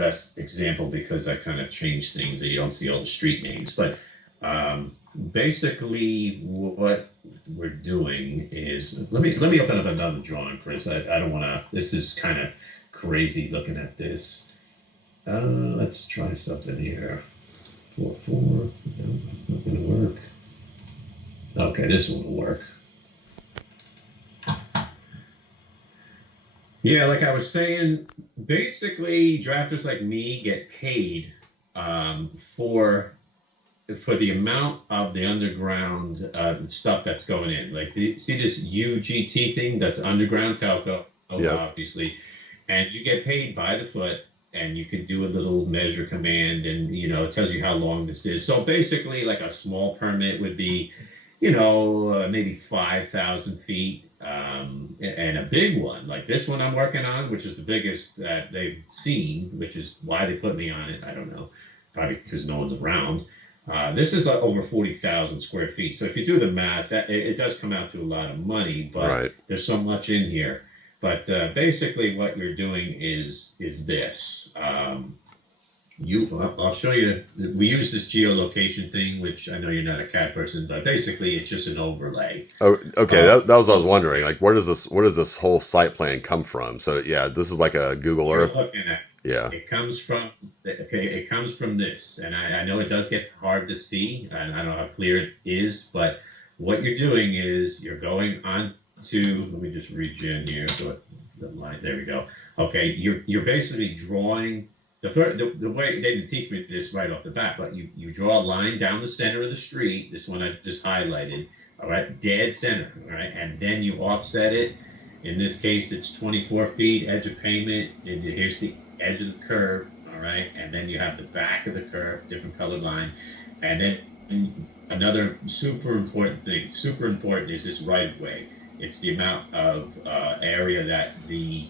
best example because I kind of changed things that you don't see all the street names. But basically, what we're doing is let me open up another drawing, Chris. I don't want to. This is kind of crazy looking at this. Let's try something here. 4, 4. No, that's not going to work. Okay, this one will work. Yeah, like I was saying, basically, drafters like me get paid for the amount of the underground stuff that's going in. Like, see this UGT thing that's underground telco, Yep. obviously, and you get paid by the foot, and you could do a little measure command, and it tells you how long this is. So basically, like a small permit would be, maybe 5,000 feet, and a big one like this one I'm working on, which is the biggest that they've seen, which is why they put me on it. I don't know, probably because no one's around. This is over 40,000 square feet. So if you do the math, it does come out to a lot of money, but Right. there's so much in here. But basically, what you're doing is this. I'll show you. We use this geolocation thing, which I know you're not a cat person, but basically, it's just an overlay. Oh, okay. Uh, That was what I was wondering. Like, where does this whole site plan come from? So yeah, this is like a Google you're Earth. looking at. Yeah. It comes from okay. It comes from this, and I know it does get hard to see, and I don't know how clear it is, but what you're doing is you're going on to. Let me just regen here. So the line. There we go. Okay, you're basically drawing the way they didn't teach me this right off the bat, but you draw a line down the center of the street. This one I just highlighted. All right, dead center. All right, and then you offset it. In this case, it's 24 feet edge of pavement, and here's the edge of the curve, all right? And then you have the back of the curve, different colored line. And then another super important is this right of way. It's the amount of area that the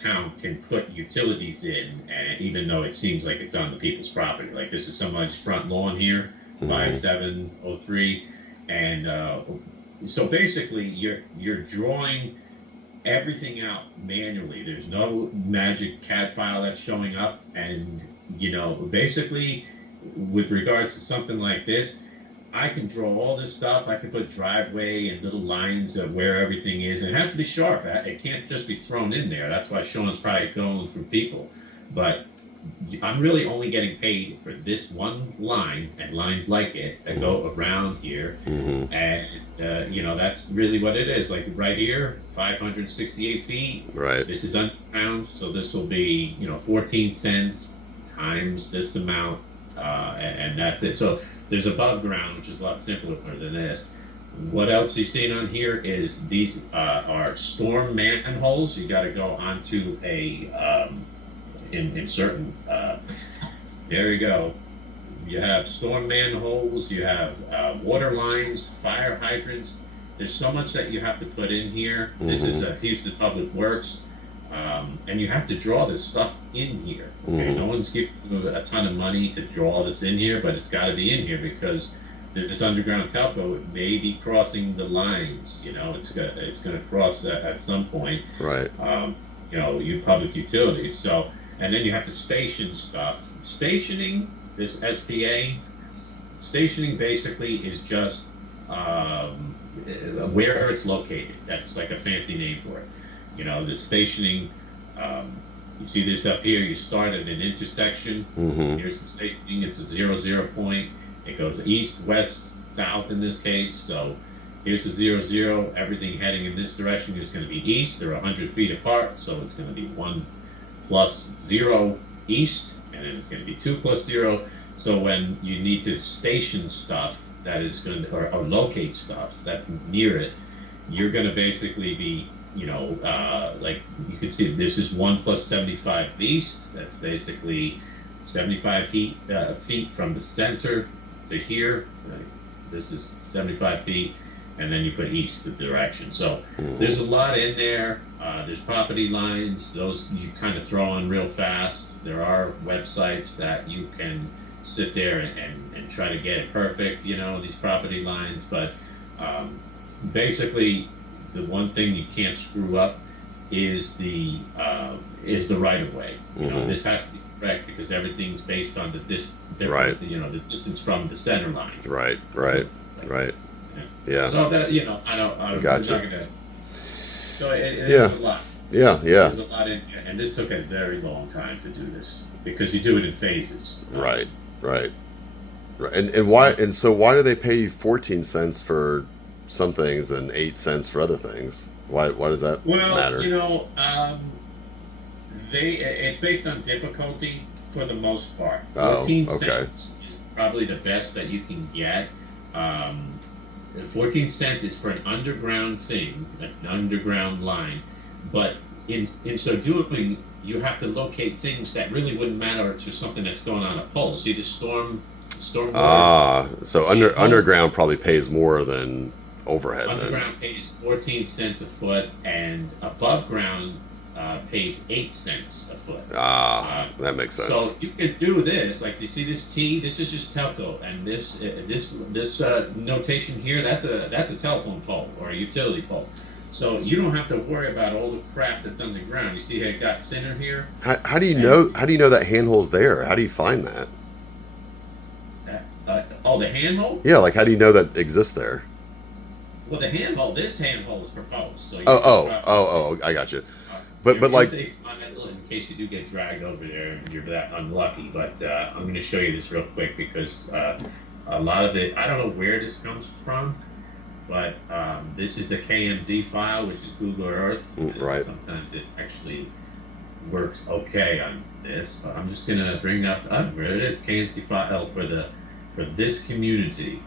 town can put utilities in, and even though it seems like it's on the people's property. Like this is somebody's front lawn here, Hmm. 5703. And so basically you're drawing everything out manually. There's no magic CAD file that's showing up. And, basically, with regards to something like this, I can draw all this stuff. I can put driveway and little lines of where everything is. And it has to be sharp. It can't just be thrown in there. That's why Sean's probably going through people. But I'm really only getting paid for this one line and lines like it that go around here. Hmm. And, that's really what it is. Like right here, 568 feet. Right. This is underground. So this will be, 14 cents times this amount. And that's it. So there's above ground, which is a lot simpler than this. What else you've seen on here is these are storm manholes. You got to go onto in certain, there you go. You have storm manholes, you have water lines, fire hydrants. There's so much that you have to put in here. This is Hmm. Houston Public Works, and you have to draw this stuff in here. Okay, Hmm. no one's giving you a ton of money to draw this in here, but it's got to be in here because this underground telco may be crossing the lines. It's going to cross at some point. Right. You public utilities. So, and then you have to station stuff. Stationing this STA. Stationing basically is just where it's located. That's like a fancy name for it. The stationing. You see this up here. You start at an intersection. Hmm. Here's the stationing. It's a 0, 0 point. It goes east, west, south in this case. So here's the 0, 0. Everything heading in this direction is going to be east. They're 100 feet apart, so it's going to be 1 plus 0 east, and then it's going to be 2 plus 0. So when you need to station stuff that is going to, or locate stuff that's near it, you're going to basically be, like you can see, this is 1 plus 75 east. That's basically 75 feet from the center to here. Right? This is 75 feet, and then you put east the direction. So Hmm. there's a lot in there. There's property lines. Those you kind of throw on real fast. There are websites that you can sit there and try to get it perfect, these property lines. But basically, the one thing you can't screw up is the right of way. Hmm. This has to be correct because everything's based on Right. the distance from the center line. Right. So, Right. like, Right. yeah. Yeah. So that I we're gotcha. not gonna. So there's Yeah. a lot. Yeah. Yeah. There's a lot in here, and this took a very long time to do this because you do it in phases. Right. Right. Right. And why? And so why do they pay you 14 cents for some things and 8 cents for other things? Why does that Well, matter? it's based on difficulty for the most part. Oh. 14 Okay. cents is probably the best that you can get. Um, 14 cents is for an underground thing, an underground line. But in so doing, you have to locate things that really wouldn't matter to something that's going on a pole. See the stormboard So pole? underground probably pays more than overhead then. Underground pays 14 cents a foot, and above ground pays 8 cents a foot. Uh, That makes sense. so you could do this, like you see this T. This is just telco, and this notation here. That's a telephone pole or a utility pole. So you don't have to worry about all the crap that's underground. You see how it got thinner here, How do you and know? How do you know that handhole's there? How do you find that? the handhold. Yeah, like how do you know that exists there? Well, this handhold is proposed, so you Oh, can oh, drop. oh, oh, I got you. There But like, is a file in case you do get dragged over there and you're that unlucky. But I'm going to show you this real quick because a lot of it, I don't know where this comes from, but this is a KMZ file, which is Google Earth. And right. sometimes it actually works okay on this. But I'm just going to bring up, where it is, KMZ file for this community.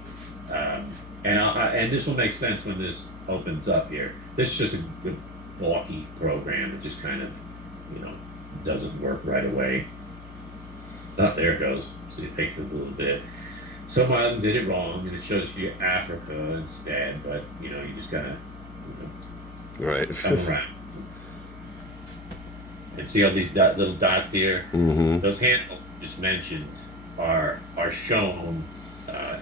And this will make sense when this opens up here. This is just a good blocky program. It just kind of, you know, doesn't work right away. Oh, there it goes. See, it takes a little bit. Some of them did it wrong, and it shows you Africa instead. But you just gotta Right. come around and see all these little dots here. Hmm. Those handles just mentioned are shown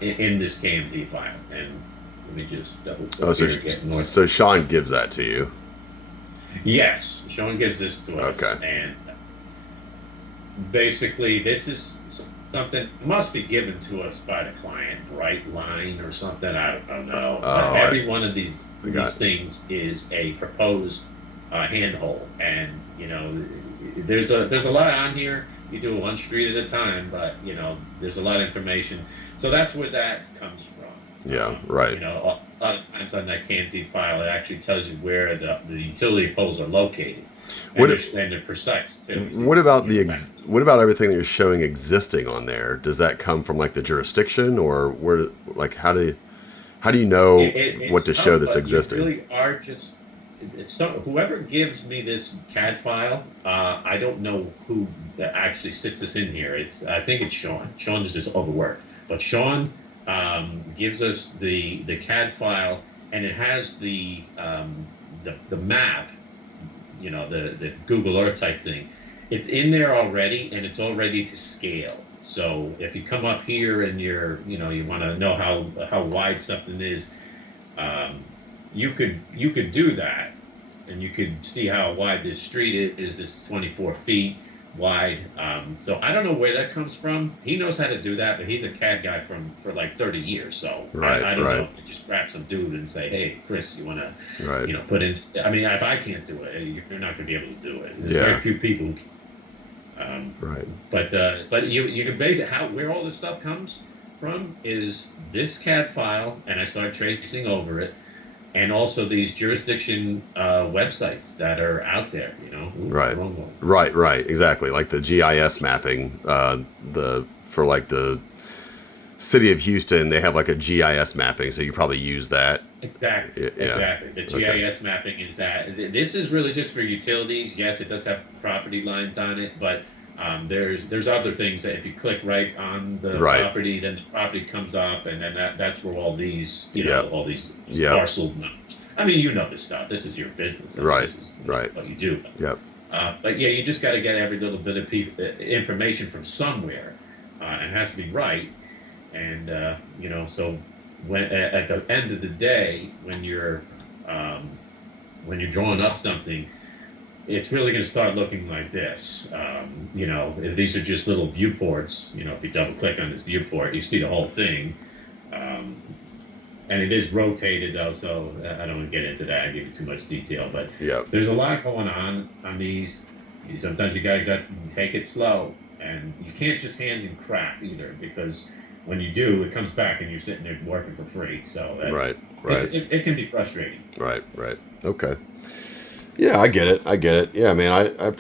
in this KMZ file. And let me just double Oh, click here and get north. so Sean gives that to you. Yes, Sean gives this to us, Okay. and basically, this is something must be given to us by the client, Line or something. I don't know, but Oh, every one of I these got. things is a proposed handhold, and there's a lot on here. You do it one street at a time, but there's a lot of information. So that's where that comes from. Yeah. Right. A lot of times on that CANZ file, it actually tells you where the utility poles are located, and What they're precise too. You see What about here, back. what about everything that you're showing existing on there? Does that come from like the jurisdiction or where? Like how do you know what It's to show tough, that's but you existing? really are just. Whoever gives me this CAD file, I don't know who that actually sits this in here. I think it's Sean. Sean is just overworked, but Sean gives us the CAD file, and it has the map, the Google Earth type thing. It's in there already, and it's all ready to scale. So if you come up here and you want to know how wide something is, um, you could do that, and you could see how wide this street is. This 24 feet wide. So I don't know where that comes from. He knows how to do that, but he's a CAD guy for like 30 years. So Right. I don't know Right. if you just grab some dude and say, hey, Chris, you want to Right. put in. I mean, if I can't do it, you're not going to be able to do it. There's very Yeah. few people who can. Right. But you can base it how where all this stuff comes from is this CAD file, and I start tracing over it, and also these jurisdiction websites that are out there. Oops, Right. wrong one. Right. Right. Exactly. Like the GIS mapping. The for like the city of Houston, they have like a GIS mapping, so you probably use that. Exactly, Yeah. exactly. The Okay. GIS mapping is that this is really just for utilities. Yes, it does have property lines on it, but there's other things that if you click right on the Right. property, then the property comes up, and then that's where all these Yep. all these Yep. parcel numbers. I mean, you know this stuff. This is your business. I mean, Right. this is Right. what you do. Yep. But yeah, you just got to get every little bit of information from somewhere, and it has to be right. And so at the end of the day, um, when you're drawing up something, it's really going to start looking like this. If these are just little viewports, if you double click on this viewport, you see the whole thing. Um, and it is rotated though, so I don't want to get into that. I give you too much detail, but Yep. there's a lot going on these. Sometimes you got take it slow, and you can't just hand in crap either, because when you do, it comes back and you're sitting there working for free. So Right. that's Right. it can be frustrating. Right. Right. Okay. Yeah, I get it. I get it. Yeah, man, I